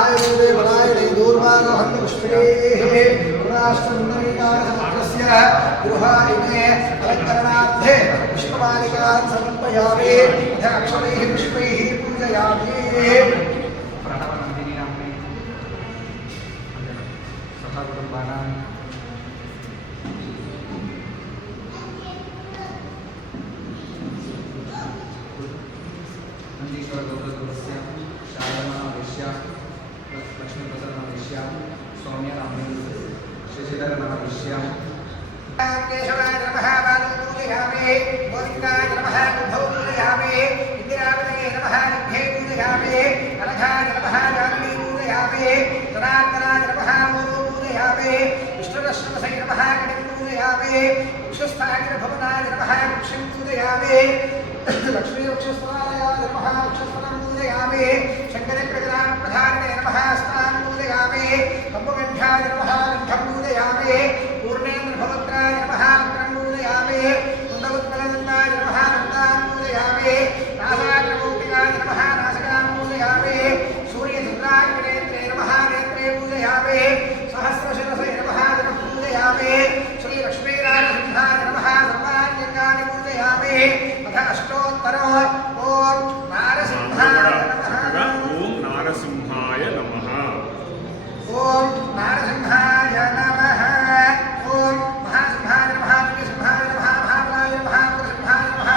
आयुर्वेदे वरायणे दूर्वारोहं पुष्पैः पुराष्टमुन्नरीकासमग्रस्य गृहायिने अलङ्करणार्थे पुष्पमालिकान् समर्पयामि अक्षरैः पुष्पैः पूजयामि केशवाय नमः बालू पूजयामि गोविन्दाय नमः बुद्धौ पूजयामि इन्दिरावतये नमः निभे पूजयामि अनघाय नमः जानवी पूजयामि जनार्दनाय नमः मूलो पूजयामि विष्णुरश्रवसै नमः कटिं पूजयामि वक्षस्थाय भवनाय नमः वक्षं पूजयामि लक्ष्मी वक्षस्थाय नमः वक्षस्थलं पूजयामि शङ्करप्रगणां प्रधाने नमः स्तां पूजयामि कम्बगण्ठाय नमः कण्ठं पूजयामि पूर्णेन्द्रभवत्राय नमः वक्त्रं पूजयामि कुन्दवत्पलदन्ताय नमः नन्दां पूजयामि नासाग्रमौक्तिकाय नमः नासिकां पूजयामि सूर्यचन्द्राग्नेत्रे नमः नेत्रे पूजयामि सहस्रशिरसे नमः जलं पूजयामि श्रीलक्ष्मीनारसिंहाय नमः सर्वाण्यङ्गानि पूजयामि अथ अष्टोत्तरो ॐ नारसिंहाय नमः ॐ नारसिंहाय नमः ॐ नारसिंहाय नमः ॐ महासिंहाय नमः दिव्यसिंहाय नमः महाबलाय नमः उग्रसिंहाय नमः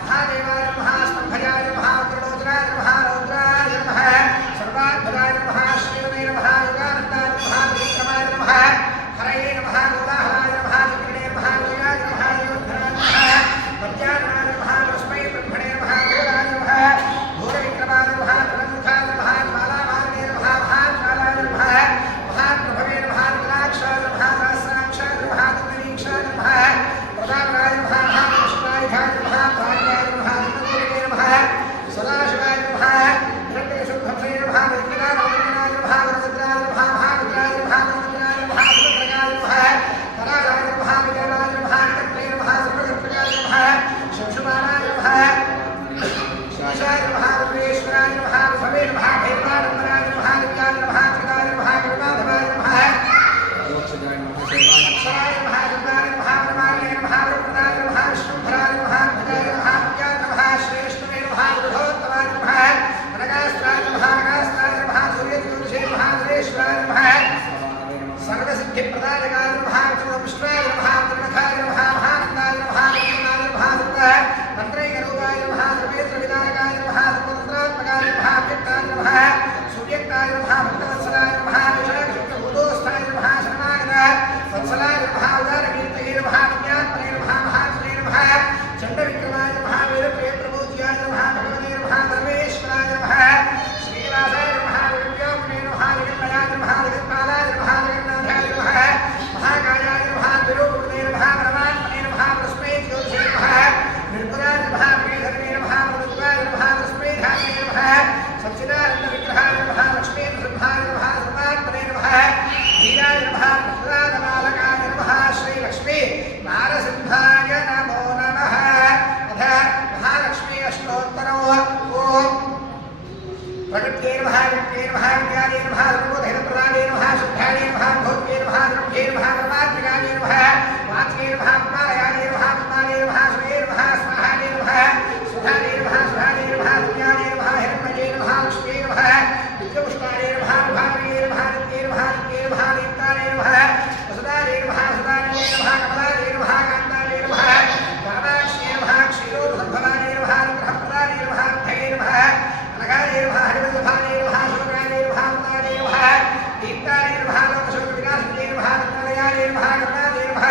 महादेवाय नमः स्तंभयाय नमः उग्रलोचनाय नमः रौद्राय नमः सर्वात्मजाय नमः श्रीवने नमः योगानन्दाय नमः विक्रमाय नमः हरये नमः गोदाहराय नमः चक्रणे नमः विजयाय नमः योगधराय नमः मध्याह्नाय नमः तस्मै ब्रह्मणे नमः गोदाय नमः घोरविक्रमाय नमः तलमुखाय नमः ज्वालामार्गे नमः महाज्वालाय नमः महाप्रभवे नमः निलाक्षाय नमः सहस्राक्षाय नमः तन्वीक्षाय नमः प्रदानाय नमः महाविष्णाय नमः भाग्याय नमः नन्दगोपे नमः सदाशिवाय नमः हिरण्यशुद्धमसे नमः वैद्यनारायणाय नमः वरभद्राय नमः महारुद्राय नमः वरभद्राय नमः सुभद्रगाय नमः कराय नमः विजयाय नमः कट्टे नमः सर्वकर्तृकाय नमः शंशुमानाय नमः शाशाय नमः रुद्रेश्वराय नमः विभवे नमः भैरवानन्दनाय नमः दिव्याय नमः त्रिगाय नमः करुणाधवाय नमः अक्षराय नमः जन्माय नमः परमाय नमः वरप्रदाय नमः विष्णुभराय नमः भजाय नमः विद्याय नमः श्रेष्ठवे नमः बुधोत्तमाय नमः अनगास्त्राय नमः अनगास्त्राय नमः सूर्यज्योतिषे नमः सुरेश्वराय नमः सर्वसिद्धिप्रदायकाय नमः विष्णुवाय नमः त्रिनखाय नमः महानन्दाय नमः विष्णुनाय नमः तन्त्रैकरूपाय नमः सर्वेन्द्रविनायकाय नमः सर्वतन्त्रात्मकाय नमः अव्यक्ताय नमः सूर्यक्ताय नमः भक्तवत्सलाय नमः विषयक्षुद्धभूतोस्थाय नमः शरणागताय वत्सलाय नमः उदारकीर्तये नमः पुण्यात्मने नमः महात्मने नमः चण्डविक्रमाय नमः वीरप्रियप्रभूज्याय नमः भगवते नमः परमेश्वराय नमः श्रीनिवासाय नमः विव्याम्ने नमः जगन्मयाय नमः जगत्पालाय नमः जगन्नाथाय नमः महाकायाय नमः विरूपणे नमः परमात्मने नमः तस्मै ज्योतिषे नमः निर्गुणाय नमः विधर्मे नमः मरुद्वाय नमः तस्मै धामे नमः सच्चिदानन्दविग्रहाय नमः लक्ष्मीनृसिंहाय नमः सर्वात्मने नमः धीराय नमः प्रह्लादबालकाय नमः श्रीलक्ष्मी नारसिंहाय नमो नमः अथ महालक्ष्मी अष्टोत्तरो ॐ प्रकृत्यै नमः विद्ये नमः विद्यायै नमः सर्वोधैर्यप्रदायै नमः शुद्धायै नमः भोग्यै नमः द्रव्ये नमः परमात्मिकायै नमः वाच्यै नमः पुनालयायै नमः पुनालये नमः श्रेये नमः स्वाहायै नमः सुधायै नमः सुधायै नमः दिव्यायै नमः हिरण्मये नमः लक्ष्म्यै नमः विद्युपुष्टायै नमः विभावर्यै नमः नित्यै नमः नित्यै नमः दीप्तायै नमः वसुधायै नमः सुधायै नमः कमलायै नमः कान्तायै नमः कामाक्ष्यै नमः क्षीरोदसम्भवायै नमः अनुग्रहप्रदायै नमः अर्थये नमः अनघायै नमः हरिवल्लभायै नमः शोकायै नमः मुदायै नमः दीप्तायै नमः लोकशोकविनाशिन्यै नमः निर्मलयायै नमः करुणायै नमः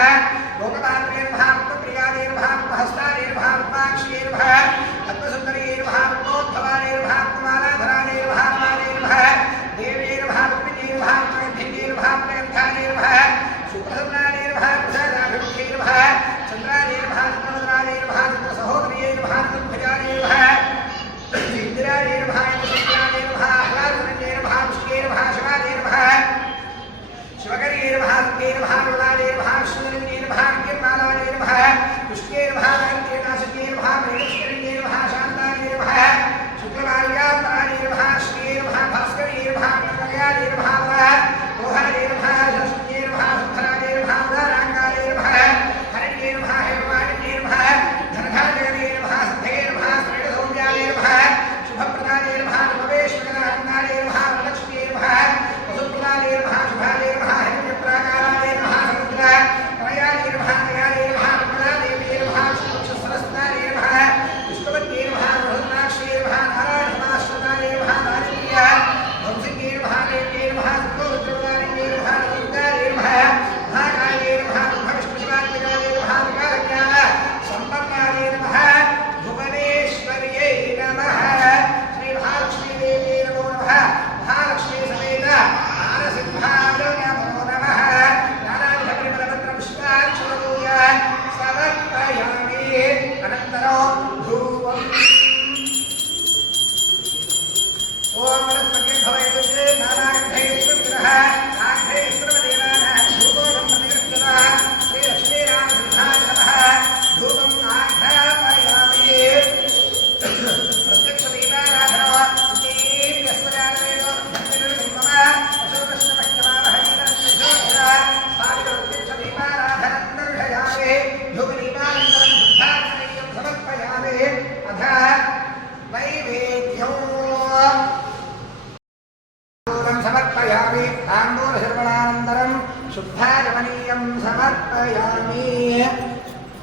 समर्पयामि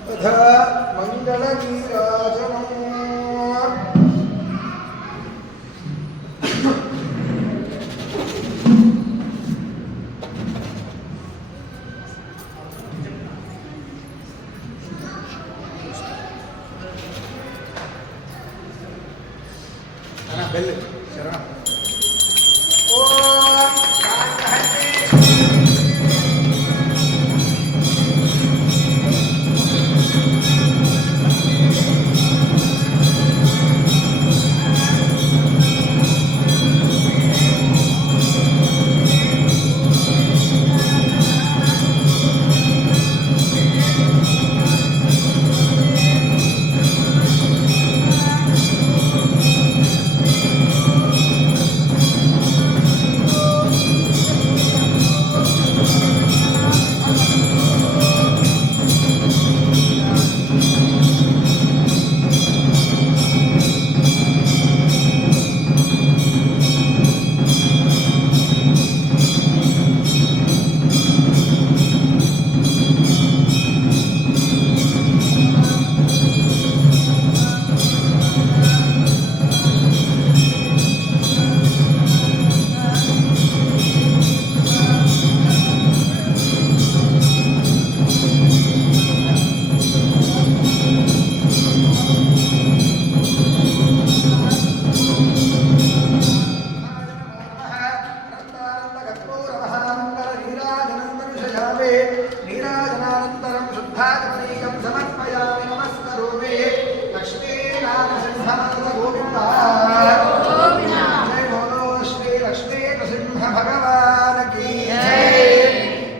तथा मङ्गलनीराजनम् बेल शरण नीराजनानन्तरं शुद्धात्मनीकं समर्पयामि नमस्करोमि लक्ष्मीनारसिंहनाथगोविन्द जय बोलो श्री लक्ष्मी नृसिंह भगवान की जय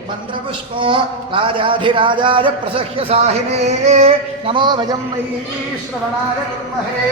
मंत्रपुष्पो राजाधिराजाय प्रसह्य साहिने नमो भजं वै श्रवणाय कुर्महे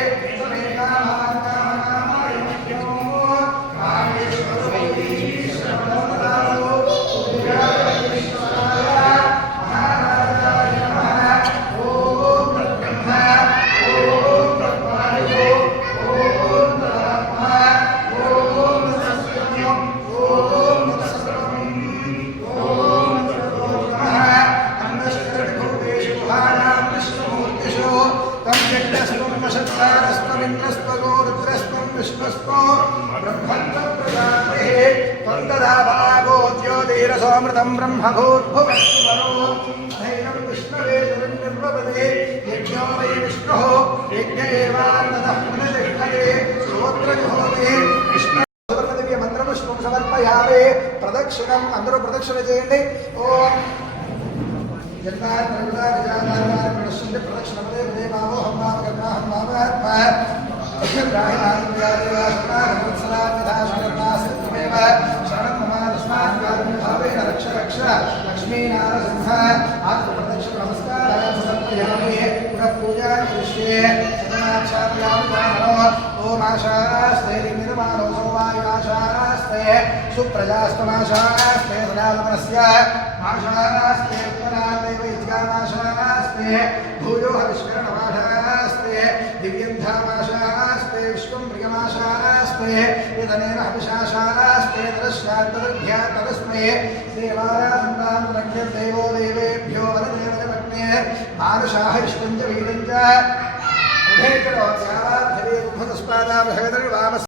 सोमृतं ब्रह्मभूर्भुवस्सुवरो नैनं विष्णवे निर्वपदे यज्ञो वै विष्णुः यज्ञ एवान्नतः पुनतिष्ठते स्तोत्रजुहोति विष्णु सुवर्णदिव्य मंत्रपुष्पं समर्पयामि प्रदक्षिणम् అందరూ ప్రదక్షిణ చేయండి ఓం जन्मान्तरविदारिजानानां प्रदक्षिणपदे पदे मावोहं मामकर्माहं मामात्मा रक्ष रक्ष लक्ष्मीनारसिंह आत्मप्रदक्ष नमस्काराय समर्पयामि पुनः पूजा दृश्ये ओम आशास्ते निर्माणो सोमायाशास्ते सुप्रजास्तमाशास्ते सदालमनस्य आशास्ते उत्तरादेव इत्यामाशास्ते भूयो हविष्करणमाशास्ते दिव्यन्धामाशास्ते विश्वं प्रियमाशास्ते यदनेन हविषाशास्ते तदस्यान्तर्ध्या तदस्मै देवारासन्तां रक्ष्य देवो देवेभ्यो वरदेवजमग्ने मानुषाः इष्टं च वीरं च उभयचरो स्यात् भवेत् उभतस्पादा भगवतिर्वामः